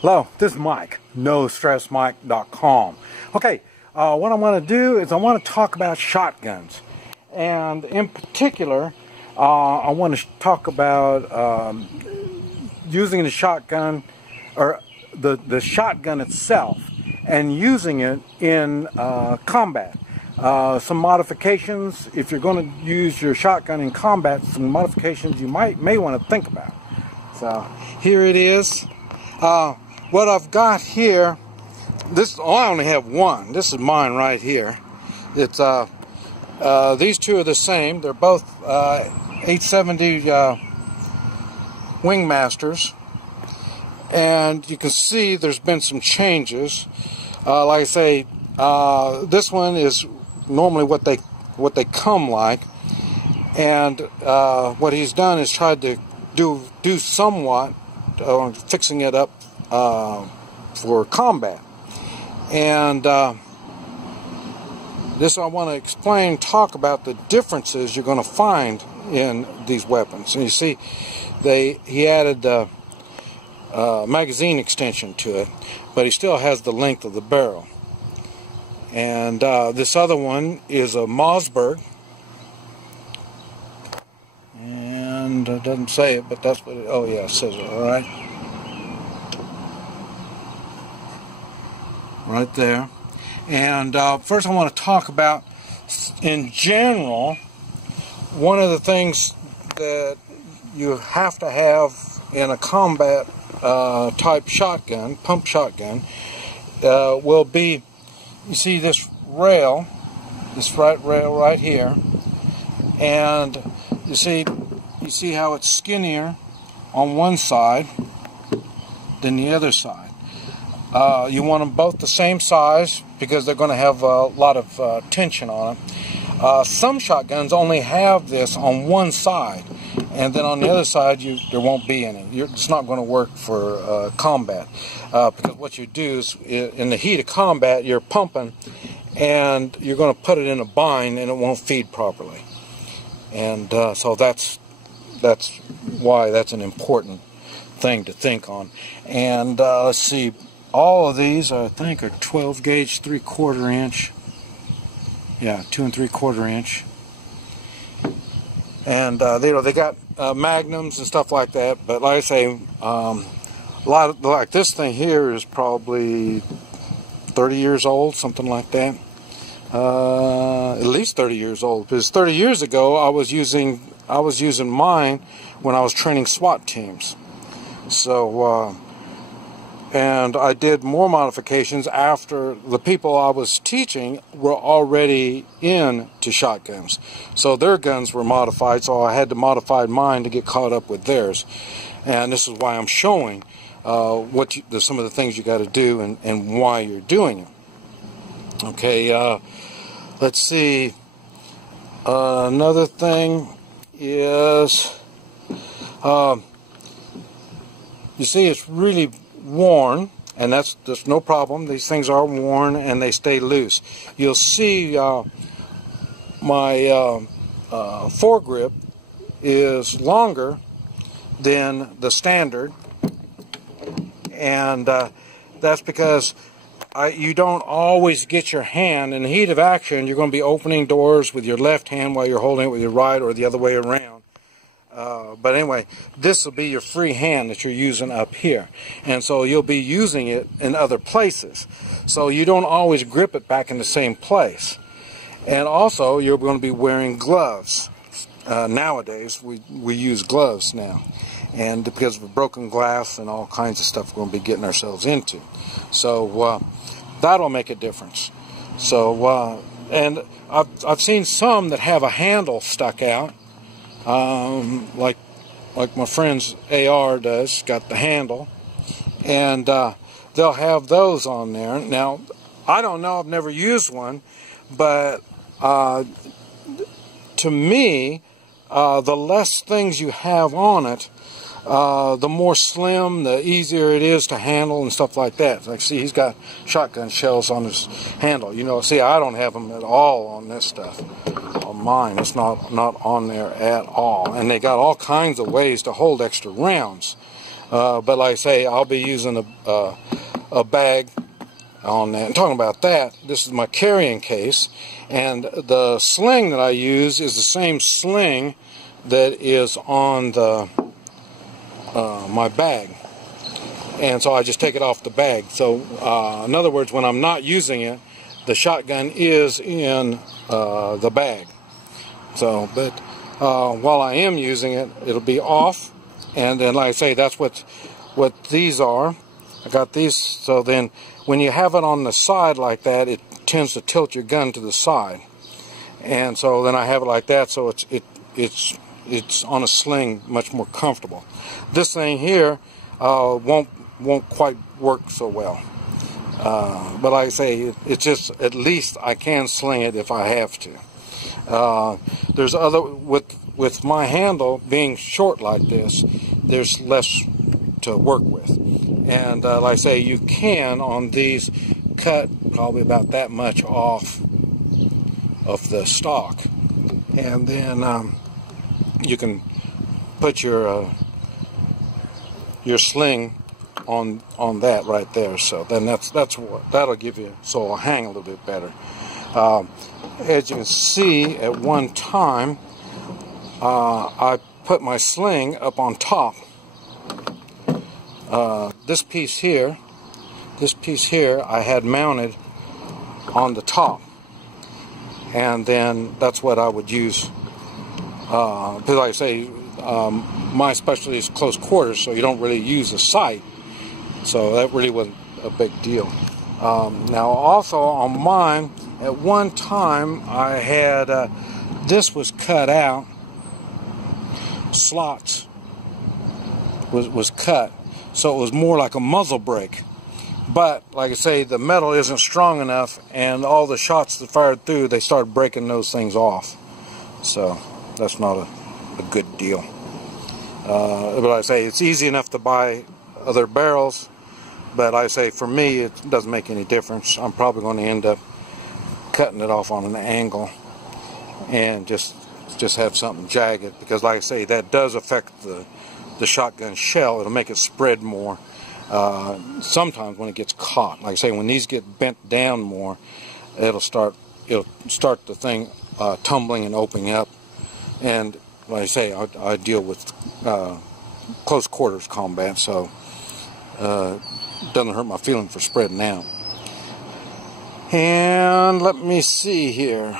Hello, this is Mike, NoStressMike.com. Okay, what I want to do is I want to talk about shotguns. And in particular, I want to talk about using the shotgun, or the shotgun itself, and using it in combat. Some modifications, if you're going to use your shotgun in combat, some modifications you may want to think about. So here it is. What I've got here, I only have one. This is mine right here. It's these two are the same. They're both 870 Wingmasters, and you can see there's been some changes. Like I say, this one is normally what they come like, and what he's done is tried to do somewhat fixing it up for combat. And this I want to explain, talk about the differences you're going to find in these weapons. And you see, he added magazine extension to it, but he still has the length of the barrel. And this other one is a Mossberg, and it doesn't say it, but that's what it, oh yeah, it says it, all right. Right there. And first I want to talk about, in general, one of the things that you have to have in a combat type shotgun, pump shotgun, will be, you see this rail, this right rail right here, and you see how it's skinnier on one side than the other side. You want them both the same size because they're going to have a lot of tension on them. Some shotguns only have this on one side, and then on the other side there won't be any. It's not going to work for combat, because what you do is, in the heat of combat, you're pumping and you're going to put it in a bind and it won't feed properly. And so that's why that's an important thing to think on. And let's see, all of these I think are 12 gauge 3/4 inch. Yeah, 2 3/4 inch. And they got magnums and stuff like that. But like I say, a lot of, like this thing here is probably 30 years old, something like that. At least 30 years old. Because 30 years ago I was using mine when I was training SWAT teams. So and I did more modifications after the people I was teaching were already into shotguns. So their guns were modified, so I had to modify mine to get caught up with theirs. And this is why I'm showing some of the things you got to do and why you're doing it. Okay, let's see. Another thing is, you see it's really worn, and that's no problem. These things are worn and they stay loose. You'll see my foregrip is longer than the standard, and that's because you don't always get your hand in the heat of action. You're going to be opening doors with your left hand while you're holding it with your right, or the other way around. But anyway, this will be your free hand that you're using up here, and so you'll be using it in other places, so you don't always grip it back in the same place. And also you're going to be wearing gloves. Nowadays we use gloves now, and because of broken glass and all kinds of stuff we're going to be getting ourselves into, so that'll make a difference. So and I've seen some that have a handle stuck out, like my friend's AR does, got the handle, and they'll have those on there. Now, I don't know, I've never used one, but to me, the less things you have on it, the more slim, the easier it is to handle and stuff like that. Like, see, he's got shotgun shells on his handle. You know, see, I don't have them at all on this stuff. On mine, it's not on there at all. And they got all kinds of ways to hold extra rounds. But like I say, I'll be using a bag on that. And talking about that, this is my carrying case, and the sling that I use is the same sling that is on the my bag. And so I just take it off the bag. So in other words, when I'm not using it, the shotgun is in the bag. So, but while I am using it, it'll be off. And then, like I say, that's what these are. I got these. So then, when you have it on the side like that, it tends to tilt your gun to the side. And so then I have it like that, so it's on a sling, much more comfortable. This thing here won't quite work so well. But like I say, it's just, at least I can sling it if I have to. There's other, with my handle being short like this, there's less to work with. And like I say, you can on these cut probably about that much off of the stock, and then you can put your sling on that right there. So then that'll give you, so it'll hang a little bit better. As you can see, at one time I put my sling up on top. This piece here I had mounted on the top, and then that's what I would use. Because like I say, my specialty is close quarters, so you don't really use a sight. So that really wasn't a big deal. Now also on mine, at one time I had, this was cut out, slots was cut, so it was more like a muzzle brake. But like I say, the metal isn't strong enough, and all the shots that fired through, they started breaking those things off. So that's not a good deal. But like I say, it's easy enough to buy other barrels, but like I say, for me it doesn't make any difference. I'm probably going to end up cutting it off on an angle and just have something jagged, because like I say, that does affect the shotgun shell. It'll make it spread more. Sometimes when it gets caught, like I say, when these get bent down more, it'll start the thing tumbling and opening up. And like I say, I deal with close quarters combat, so it doesn't hurt my feeling for spreading out. And let me see here.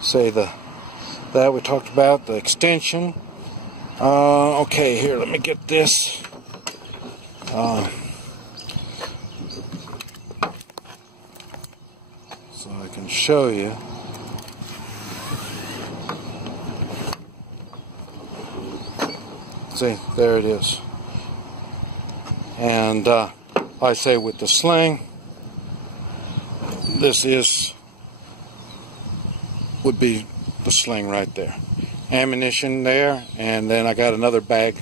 Say that we talked about, the extension. Okay, here, let me get this. So I can show you. See, there it is. And I say with the sling, this would be the sling right there. Ammunition there, and then I got another bag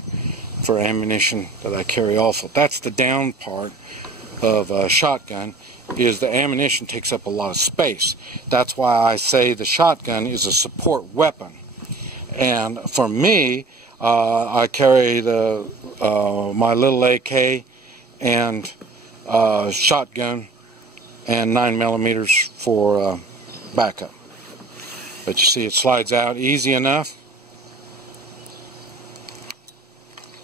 for ammunition that I carry also. That's the down part of a shotgun, is the ammunition takes up a lot of space. That's why I say the shotgun is a support weapon. And for me, I carry my little AK and shotgun and 9mm for backup. But you see, it slides out easy enough,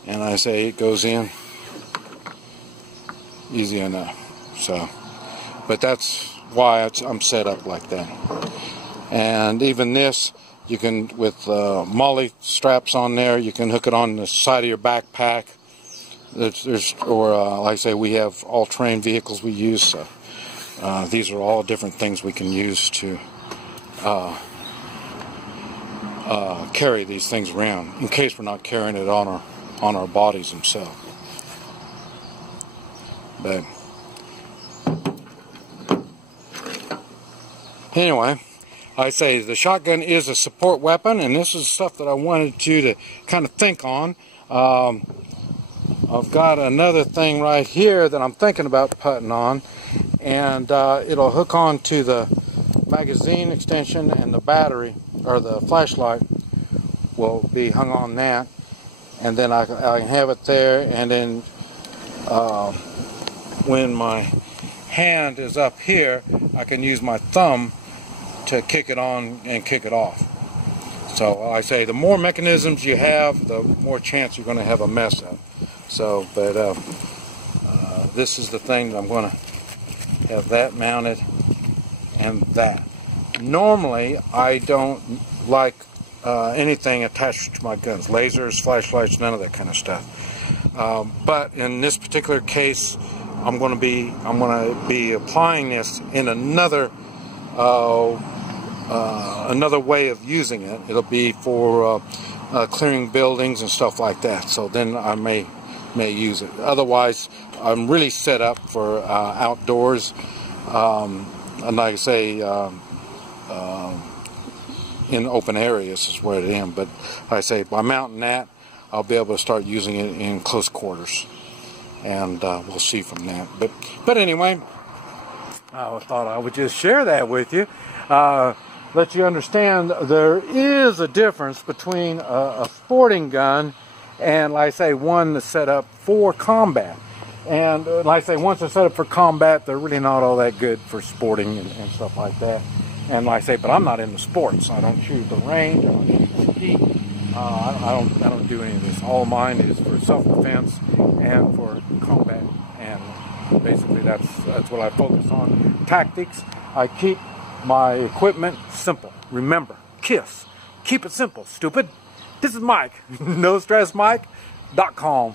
and I say it goes in easy enough. So, but that's why I'm set up like that. And even this, you can, with molly straps on there, you can hook it on the side of your backpack. Or like I say, we have all-terrain vehicles we use. So these are all different things we can use to carry these things around, in case we're not carrying it on our bodies themselves. But anyway, I say the shotgun is a support weapon, and this is stuff that I wanted you to kind of think on. I've got another thing right here that I'm thinking about putting on, and it'll hook on to the magazine extension, and the battery, or the flashlight, will be hung on that. and then I can have it there, and then when my hand is up here, I can use my thumb to kick it on and kick it off. So like I say, the more mechanisms you have, the more chance you're going to have a mess up. So, but this is the thing that I'm going to have that mounted, and that. Normally, I don't like anything attached to my guns, lasers, flashlights, none of that kind of stuff. But in this particular case, I'm going to be applying this in another way of using it. It'll be for clearing buildings and stuff like that. So then I may use it. Otherwise, I'm really set up for outdoors. And like I say, in open areas is where I am. But like I say, by mounting that, I'll be able to start using it in close quarters, and we'll see from that. But anyway, I thought I would just share that with you, let you understand there is a difference between a sporting gun and, like I say, one that's set up for combat. And like I say, once they're set up for combat, they're really not all that good for sporting and stuff like that. And like I say, but I'm not into sports. I don't shoot the range. I don't shoot ski. I don't do any of this. All mine is for self-defense and for combat. And basically, that's what I focus on. Tactics. I keep my equipment simple. Remember, KISS. Keep it simple, stupid. This is Mike. NoStressMike.com.